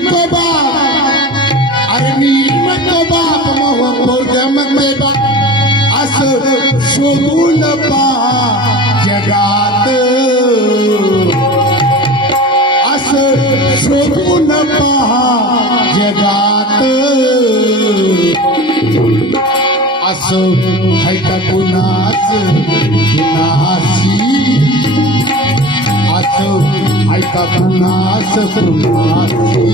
म्हणतो बाप, अरे मी म्हणतो बाप मग पोरग म्हणते बाप, असं शोधून पहा जगात, असं शोधून पहा जगात, असं है का कुणाच कुणाशी, असं है का कुणाच कुणाशी.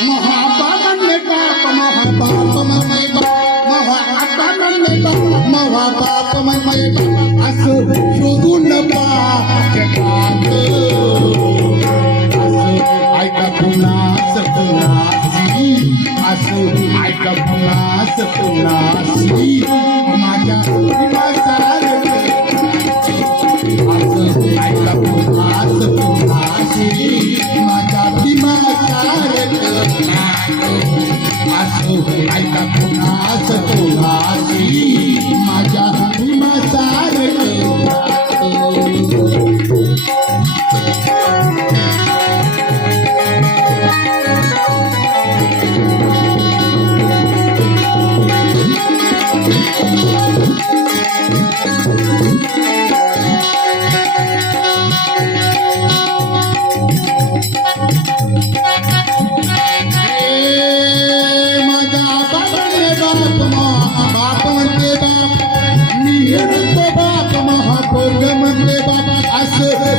महाबाप म्हणले बाप, महाबाप म्हणले बाप, महाबाप म्हणले बाप, महाबाप म्हणले बाप, असं शोधून पहा जगात, असं है का कुणाच कुणाशी, असं ऐका कुणाच कुणाशी, माझ्या सारखं, असं ऐका कुणाच कुणाशी, माझ्या भीमा सारखं, असं ऐका कुणाच कुणाशी, माझ्या भीमा सारखं.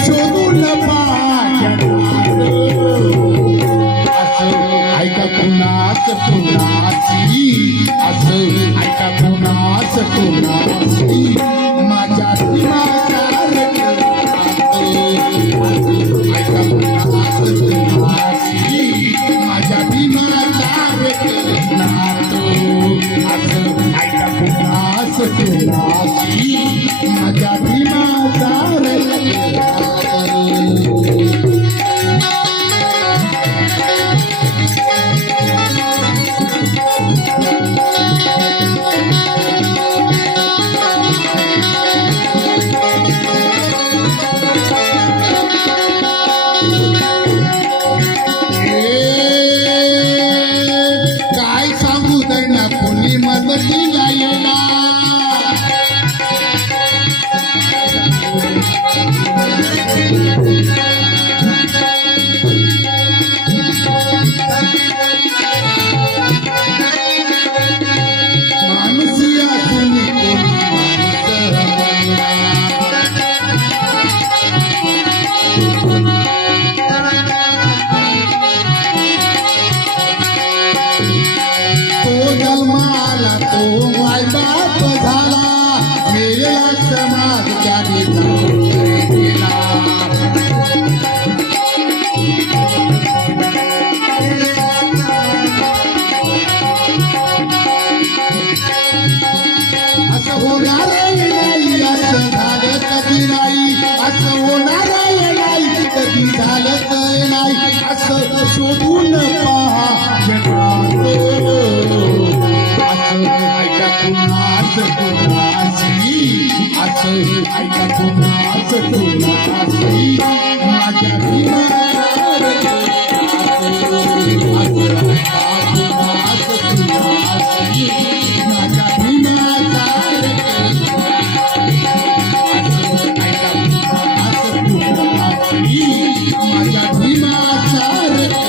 शोधून पहा असं ऐका कुणाच कुणाची, असं ऐका कुणाच कुणाची, माझ्या सारखं, असं ऐका कुणाच कुणाची, माझ्या सारखं नातो, असं ऐका कुणाच कुणाची, माझ्या सारखं. काय सांगू त्यांना कोणी मदतीला येणार, माणुसिया तुम्ही तो जन्माला तो मायबाप झाला, मेला समाज त्याने केला, असं होणार नाही, असं झालं कधी नाही, असं होणार नाही, कधी झालं नाही, असं शोधून पहा जगात, असं ऐका कुणाच कुणाची, असं ऐका कुणाच कुणाची, माझ्या भीमा सारखं, असं ऐका कुणाच कुणाची, माझ्या भीमा सारखं, असं ऐका कुणाच कुणाची, माझ्या भीमा सारखं.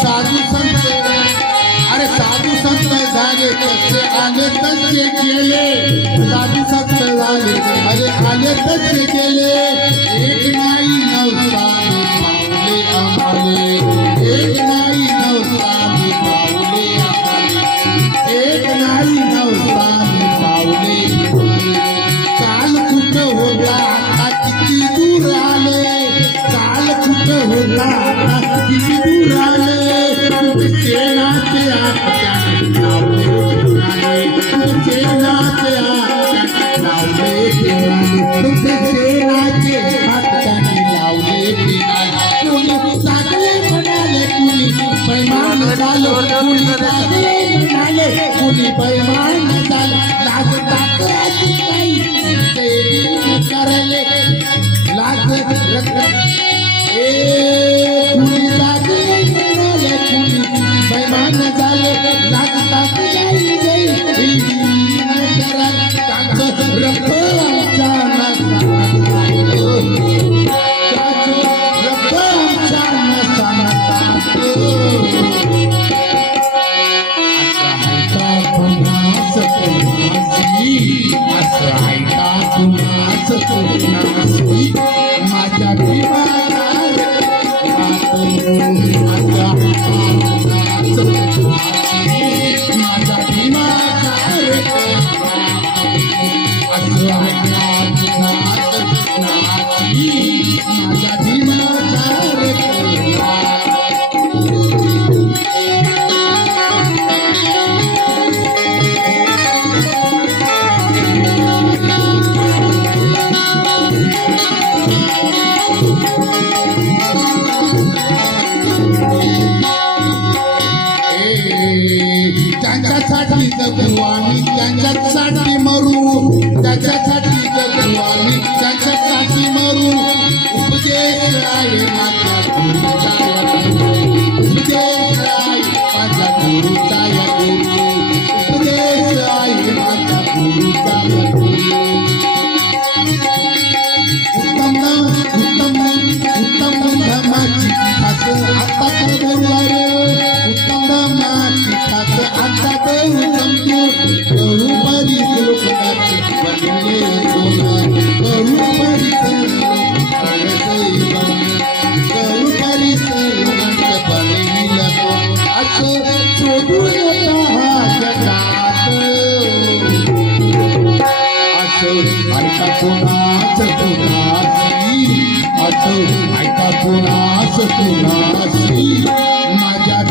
साधू संत, अरे साधू संत झाले कसे आले तसे गेले, साधू संत झाले अरे आले तसे गेले, एक नाही नवसाने पावले आम्हाले, एक नाही नवसाने पावले आम्हाले, एक नाही नवसाने पावले, काल कुठं होता आता किती दूर आले, काल कुठं होता आता किती दूर आले, तुमचे नाते आपल्या नावले, तुमचे नाते कुणी जागे म्हणाले कुणी बैमान झाले लागतात जाई जाई त्याचं रक्त आमच्या नसात रक्त आमच्या नसात कुणास माझ्या त्यांच्यासाठी जगू आम्ही त्यांच्यासाठी मरू त्याच्यासाठी जगू आम्ही त्याच्यासाठी मरू उपदेश आहे माझ्या गुरुचा उपदेश आहे माझ्या गुरुचा उपदेश आहे माझ्या गुरुचा उत्तम धर्माची असं आता तर गुरुवार उत्तम धर्माची आता करुपरी लोकांचे बनले करुपरी करुपरी लोकांचे बनले असं शोधून हा जगात असं ऐका कोणाच कोणाशी असं ऐका कोणाच कोणाशी माझ्या